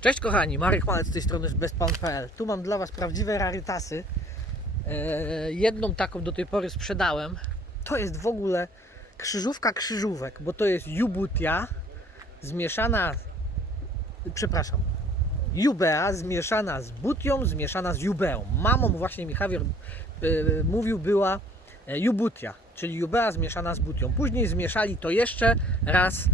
Cześć kochani, Marek Malec z tej strony z bestpan.pl. Tu mam dla Was prawdziwe rarytasy. E, jedną taką do tej pory sprzedałem. To jest w ogóle krzyżówka krzyżówek, bo to jest jubutia zmieszana, przepraszam, jubea zmieszana z butią, zmieszana z jubeą. Mamą właśnie mi Javier e, mówił była e, jubutia, czyli jubea zmieszana z butią. Później zmieszali to jeszcze raz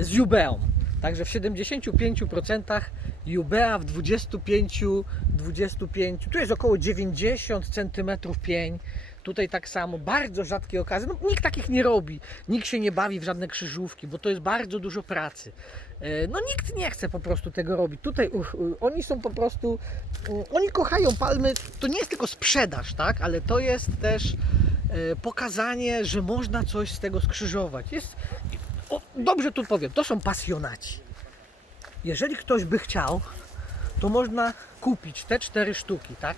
z jubeą. Także w 75% jubea, w 25, 25, tu jest około 90 cm pień. Tutaj tak samo, bardzo rzadkie okazje. No, nikt takich nie robi, nikt się nie bawi w żadne krzyżówki, bo to jest bardzo dużo pracy. E, No nikt nie chce po prostu tego robić. Tutaj uch, u, oni są po prostu, u, oni kochają palmy. To nie jest tylko sprzedaż, tak? Ale to jest też e, pokazanie, że można coś z tego skrzyżować. Jest, o, dobrze tu powiem, to są pasjonaci. Jeżeli ktoś by chciał, to można kupić te cztery sztuki, tak?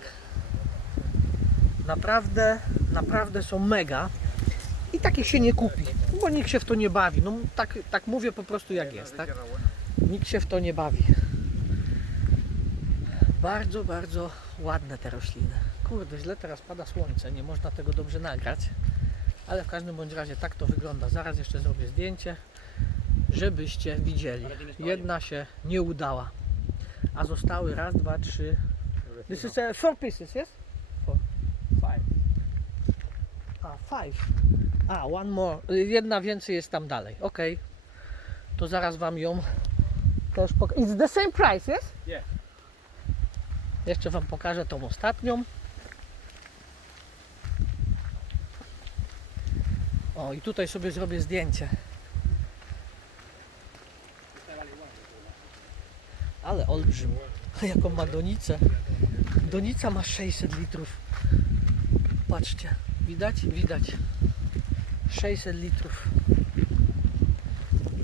Naprawdę, naprawdę są mega. I takich się nie kupi, bo nikt się w to nie bawi. No tak, tak mówię po prostu jak jest, tak? Nikt się w to nie bawi. Bardzo, bardzo ładne te rośliny. Kurde, źle teraz pada słońce, nie można tego dobrze nagrać. Ale w każdym bądź razie tak to wygląda. Zaraz jeszcze zrobię zdjęcie, żebyście widzieli. Jedna się nie udała, a zostały raz, dwa, trzy. This is uh, four pieces, yes? Four. Five. A, five. A, one more. Jedna więcej jest tam dalej. Ok. To zaraz wam ją też pokażę. It's the same price, yes? Yeah. Jeszcze wam pokażę tą ostatnią. O, i tutaj sobie zrobię zdjęcie. Ale olbrzym. Jaką ma donicę. Donica ma 600 litrów. Patrzcie. Widać? Widać. 600 litrów.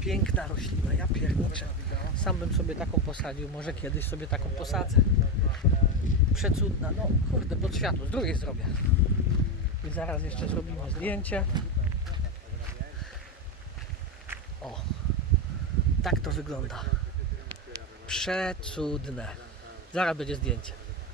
Piękna roślina. Ja pierniczę. Sam bym sobie taką posadził. Może kiedyś sobie taką posadzę. Przecudna. No kurde, pod światło. Z drugiej zrobię. I zaraz jeszcze zrobimy zdjęcie. O. Tak to wygląda. Przecudne. Zaraz będzie zdjęcie.